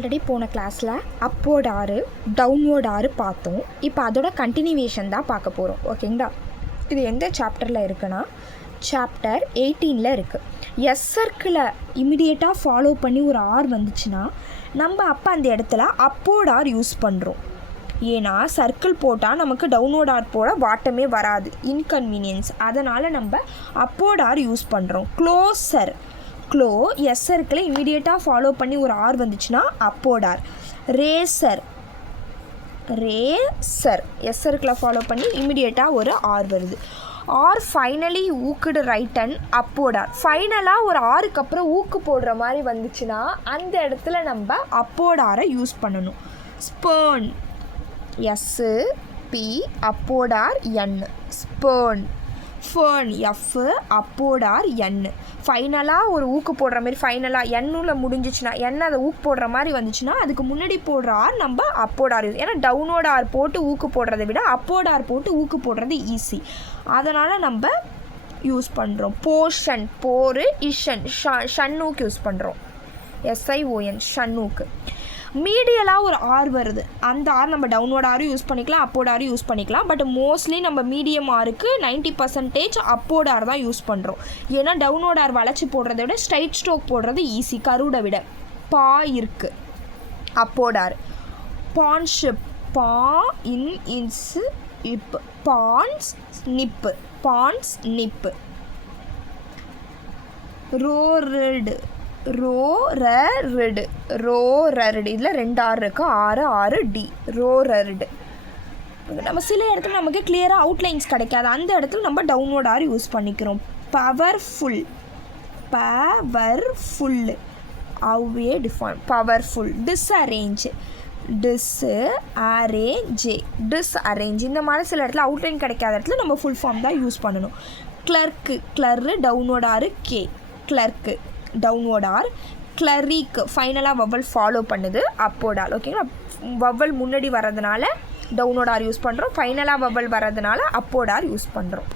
Already போன கிளாஸில் upward ஆறு டவுன்வோர்ட் ஆறு பார்த்தோம். இப்போ அதோட கண்டினியூவேஷன் தான் பார்க்க போகிறோம். ஓகேங்களா? இது எந்த சாப்டரில் இருக்குன்னா சாப்டர் 18 இருக்குது. எஸ் சர்க்கிளை இமிடியேட்டாக ஃபாலோ பண்ணி ஒரு ஆர் வந்துச்சுன்னா நம்ம அப்போ அந்த இடத்துல அப்வோர்ட் ஆர் யூஸ் பண்ணுறோம். ஏன்னா சர்க்கிள் போட்டால் நமக்கு டவுன்வோர்ட் ஆர் போட வாட்டமே வராது, இன்கன்வீனியன்ஸ். அதனால் நம்ம அப்வோர்ட் ஆர் யூஸ் பண்ணுறோம். க்ளோசர் எஸ் சர்க்கிளை இமீடியட்டாக ஃபாலோ பண்ணி ஒரு ஆர் வந்துச்சுன்னா அப்வோர்ட் ஆர். ரேசர் எஸ் சர்க்கிளை ஃபாலோ பண்ணி இமீடியட்டாக ஒரு ஆர் வருது. R finally hooked right and upward R. ஃபைனலாக ஒரு ஆருக்கு அப்புறம் ஊக்கு போடுற மாதிரி வந்துச்சுன்னா அந்த இடத்துல நம்ம அப்வோர்ட் ஆரை யூஸ் பண்ணணும். Spurn S P upward R N. Spurn. Fern F upward R N. ஃபைனலாக ஒரு ஊக்கு போடுற மாதிரி ஃபைனலாக எண்ணில் முடிஞ்சிச்சுன்னா என்ன அதை ஊக்கு போடுற மாதிரி வந்துச்சுன்னா அதுக்கு முன்னாடி போடுற ஆர் நம்ம அப்வோர்ட் ஆர் யூஸ். ஏன்னா டவுன்வோர்ட் ஆர் போட்டு ஊக்கு போடுறதை விட அப்வோர்ட் ஆர் போட்டு ஊக்கு போடுறது ஈஸி. அதனால் நம்ம யூஸ் பண்ணுறோம். போர்ஷன் போரு இஷன் ஷன்னூக்கு யூஸ் பண்ணுறோம். எஸ்ஐஓஎன் ஷன்னூக்கு. மீடியலாக ஒரு ஆர் வருது, அந்த ஆர் நம்ம டவுன்வோர்ட் ஆரும் யூஸ் பண்ணிக்கலாம், அப்வோர்ட் ஆரும் யூஸ் பண்ணிக்கலாம். பட் மோஸ்ட்லி நம்ம மீடியம் ஆருக்கு 90% அப்வோர்ட் ஆர் தான் யூஸ் பண்ணுறோம். ஏன்னா டவுன்வோர்ட் ஆர் வளைச்சி போடுறத விட ஸ்ட்ரைட் ஸ்ட்ரோக் போடுறது ஈஸி கருடை விட. பா இருக்குது அப்வோர்ட் ஆர். பான்ஷிப் பா இன்ஸ் இப். பான்ஸ் நிப்பு பான்ஸ் நிப்பு. ரோரடு ரோரடு இதில் 2 ஆர் இருக்குது, 6 டி. ரோரடு. நம்ம சில இடத்துல நமக்கு கிளியராக அவுட்லைன்ஸ் கிடைக்காது, அந்த இடத்துல நம்ம டவுன்வோர்ட் ஆர் யூஸ் பண்ணிக்கிறோம். Powerful away deform powerful. Disarrange disarrange. இந்த மாதிரி சில இடத்துல அவுட்லைன் கிடைக்காத இடத்துல நம்ம ஃபுல் ஃபார்ம் தான் யூஸ் பண்ணணும். Clerk downward R K. Clerk downward R. கிளரிக்கு ஃபைனலாக வவல் ஃபாலோ பண்ணுது அப்வோர்ட் ஆர். ஓகேங்களா? வவல் முன்னாடி வர்றதுனால டவுன்வோர்ட் ஆர் யூஸ் பண்ணுறோம், ஃபைனலாக வவல் வர்றதுனால அப்வோர்ட் ஆர் யூஸ் பண்ணுறோம்.